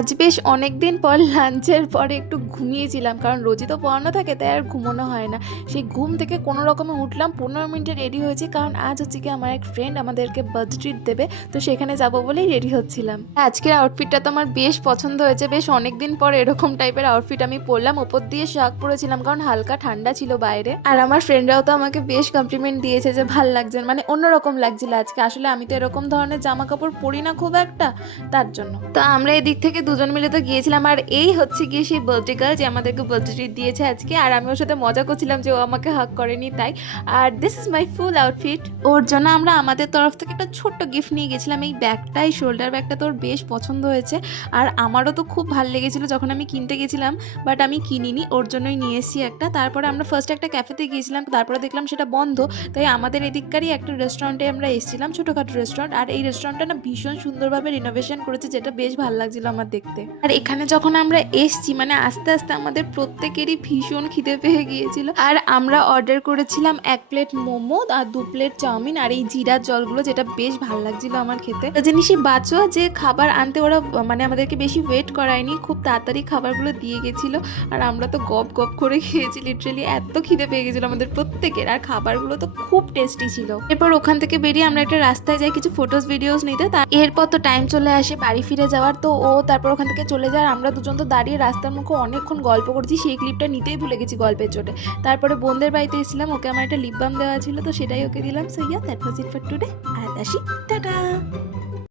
আজ বেশ অনেকদিন পর লাঞ্চের পরে একটু ঘুমিয়েছিলাম, কারণ রোজই তো পড়ানো থাকে তাই আর ঘুমানো হয় না। সেই ঘুম থেকে কোনো রকমে উঠলাম, 15 মিনিটে রেডি হয়েছি, কারণ আজ হচ্ছে কি আমার এক ফ্রেন্ড আমাদেরকে বার্থডে ট্রিট দেবে, তো সেখানে যাব বলেই রেডি হচ্ছিলাম। আজকের আউটফিটটা তো আমার বেশ পছন্দ হয়েছে, বেশ অনেকদিন পর এরকম টাইপের আউটফিট আমি পরলাম। ওপর দিয়ে শার্ট পরেছিলাম কারণ হালকা ঠান্ডা ছিল বাইরে, আর আমার ফ্রেন্ডরাও তো আমাকে বেশ কমপ্লিমেন্ট দিয়েছে যে ভাল লাগছে, মানে অন্যরকম লাগছিল আজকে। আসলে আমি তো এরকম ধরনের জামা কাপড় পরি না খুব একটা, তার জন্য। তো আমরা এদিক থেকে দুজন মিলে তো গিয়েছিলাম, আর এই হচ্ছে গিয়ে সেই বার্থডে গার্ল যে আমাদেরকে বার্থডে ট্রিট দিয়েছে আজকে। আর আমি ওর সাথে মজা করছিলাম যে ও আমাকে হাগ করেনি তাই। আর this is my full outfit. ওর জন্য আমরা আমাদের তরফ থেকে একটা ছোট্ট গিফট নিয়ে গেছিলাম, এই ব্যাগটা, এই শোল্ডার ব্যাগটা তো ওর বেশ পছন্দ হয়েছে। আর আমারও তো খুব ভালো লেগেছিল যখন আমি কিনতে গেছিলাম, বাট আমি কিনিনি, ওর জন্যই নিয়ে এসেছি একটা। তারপরে আমরা ফার্স্ট একটা ক্যাফেতে গিয়েছিলাম, তারপরে দেখলাম সেটা বন্ধ, তাই আমাদের এদিককারই একটা রেস্টুরেন্টে আমরা এসেছিলাম, ছোটোখাটো রেস্টুরেন্ট। আর এই রেস্টুরেন্টটা না ভীষণ সুন্দরভাবে রিনোভেশন করেছে, যেটা বেশ ভালো লাগছিল আমার দেখতে। আর এখানে যখন আমরা এসছি, মানে আস্তে আস্তে আমাদের প্রত্যেকেরই ভীষণ খিদে পেয়ে গিয়েছিল, আর আমরা অর্ডার করেছিলাম 1 প্লেট মোমো আর 2 প্লেট চাউমিন আর এই জিরার জলগুলো, যেটা বেশ ভালো লাগছিল আমার খেতে। একটা জিনিসই বাঁচো যে খাবার আনতে ওরা মানে আমাদেরকে বেশি ওয়েট করায়নি, খুব তাড়াতাড়ি খাবারগুলো দিয়ে গেছিলো। আর আমরা তো গপ গপ করে খেয়েছি, লিটারেলি এত খিদে পেয়ে গেছিলো আমাদের প্রত্যেকের। আর খাবারগুলো তো খুব টেস্টি ছিল। এরপর ওখান থেকে বেরিয়ে আমরা একটা রাস্তায় যাই কিছু ফটোস ভিডিওস নিতে। এরপর তো টাইম চলে আসে বাড়ি ফিরে যাওয়ার, তো ও তারপর ওখান থেকে চলে যায়। আমরা দুজন তো দাঁড়িয়ে রাস্তার মুখে অনেকক্ষণ গল্প করছি, সেই ক্লিপটা নিতেই ভুলে গেছি গল্পের চোটে। তারপরে বোনদের বাড়িতে এসেছিলাম, ওকে আমার একটা লিপ বাম দেওয়া ছিল, তো সেটাই ওকে দিলাম। So yeah, that was it for today. আর আসি, টাটা।